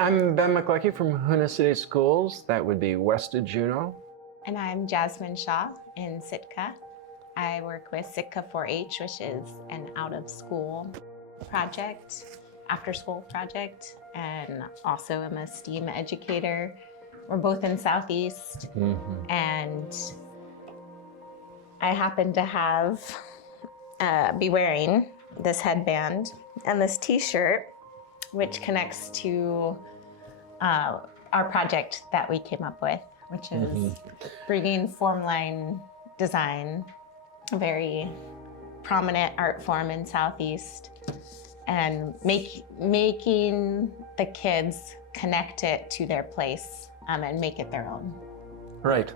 I'm Ben McLucky from Hoonah City Schools. That would be west of Juneau. And I'm Jasmine Shaw in Sitka. I work with Sitka 4-H, which is an out-of-school project, after-school project, and also am a STEAM educator. We're both in Southeast, and I happen to have, be wearing this headband and this t-shirt, which connects to our project that we came up with, which is bringing Formline design, a very prominent art form in Southeast, and making the kids connect it to their place and make it their own. Right.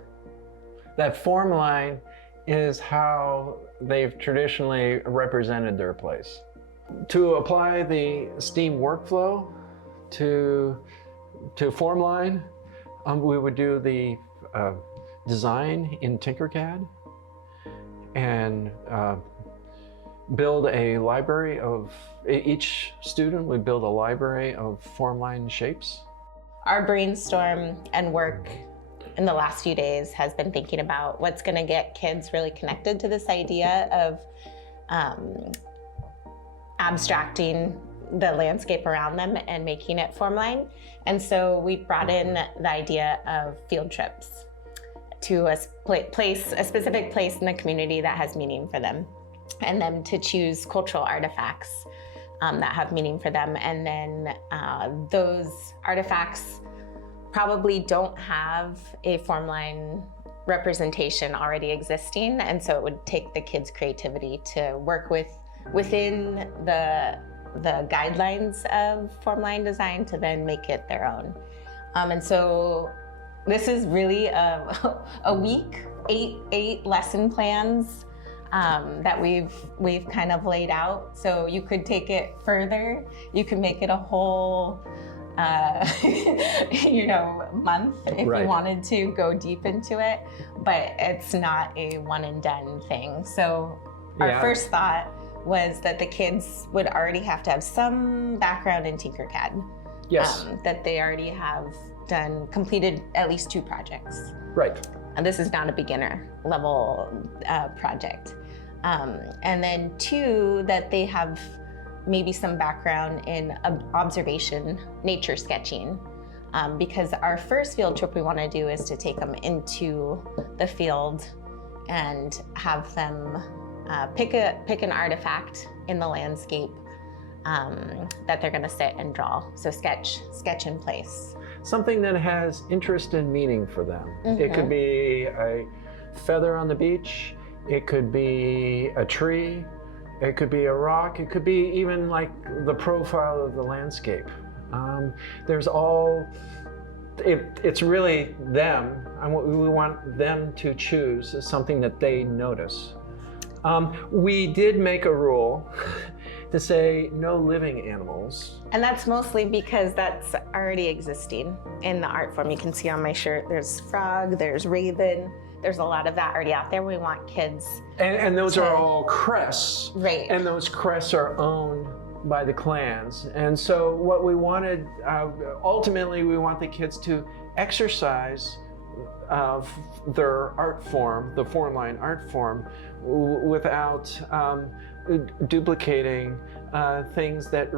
That Formline is how they've traditionally represented their place. To apply the STEAM workflow to Formline, we would do the design in Tinkercad and build a library of, each student would build a library of Formline shapes. Our brainstorm and work in the last few days has been thinking about what's going to get kids really connected to this idea of abstracting the landscape around them and making it Formline. And so we brought in the idea of field trips to a specific place in the community that has meaning for them, and them to choose cultural artifacts that have meaning for them. And then those artifacts probably don't have a Formline representation already existing, and so it would take the kids' creativity to work within the guidelines of Formline design to then make it their own. And so this is really a week, eight lesson plans that we've kind of laid out. So you could take it further. You could make it a whole month if you wanted to go deep into it, but it's not a one and done thing. So our first thought was that the kids would already have to have some background in Tinkercad. Yes. That they already have completed at least 2 projects. Right. And this is not a beginner level project. And then 2, that they have maybe some background in observation, nature sketching. Because our first field trip we want to do is to take them into the field and have them pick an artifact in the landscape that they're going to sit and draw. So sketch in place. Something that has interest and meaning for them. It could be a feather on the beach. It could be a tree. It could be a rock. It could be even like the profile of the landscape. It's really them, and what we want them to choose is something that they notice. We did make a rule to say no living animals. And that's mostly because that's already existing in the art form. You can see on my shirt, there's frog, there's raven. There's a lot of that already out there. We want kids. And those are all crests. Right. And those crests are owned by the clans. And so what we wanted, ultimately we want the kids to exercise their art form, the Formline art form, without duplicating things that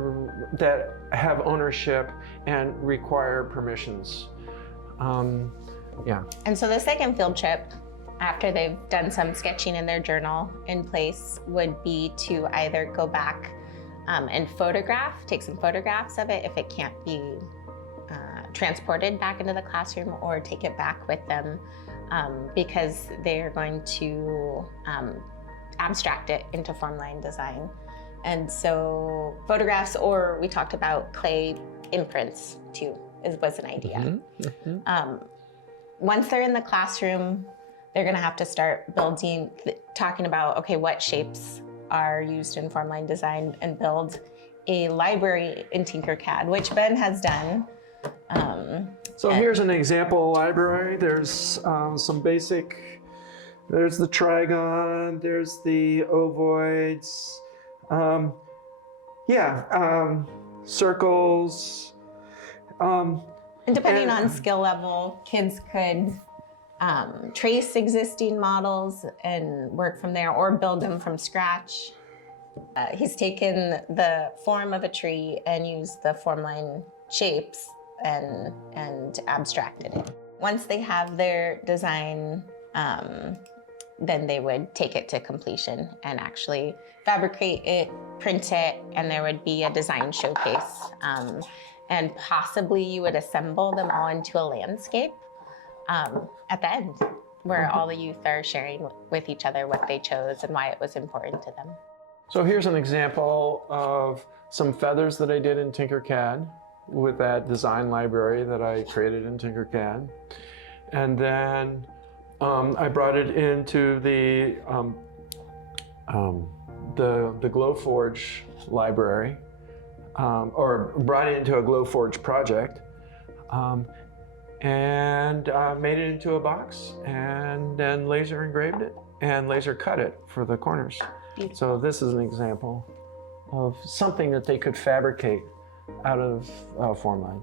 have ownership and require permissions. And so the second field trip, after they've done some sketching in their journal in place, would be to either go back and take some photographs of it if it can't be transported back into the classroom, or take it back with them because they're going to abstract it into Formline design. And so photographs, or we talked about clay imprints too, was an idea. Once they're in the classroom, they're going to have to start talking about, okay, what shapes are used in Formline design, and build a library in Tinkercad, which Ben has done. So here's an example library. There's some basic, there's the trigon, there's the ovoids, circles, And depending on skill level, kids could trace existing models and work from there or build them from scratch. He's taken the form of a tree and used the Formline shapes and abstracted it. Once they have their design, then they would take it to completion and actually fabricate it, print it, and there would be a design showcase. And possibly you would assemble them all into a landscape at the end, where all the youth are sharing with each other what they chose and why it was important to them. So here's an example of some feathers that I did in Tinkercad with that design library that I created in Tinkercad. And then I brought it into the Glowforge library, or brought it into a Glowforge project, and made it into a box, and then laser engraved it and laser cut it for the corners. So this is an example of something that they could fabricate out of Formline.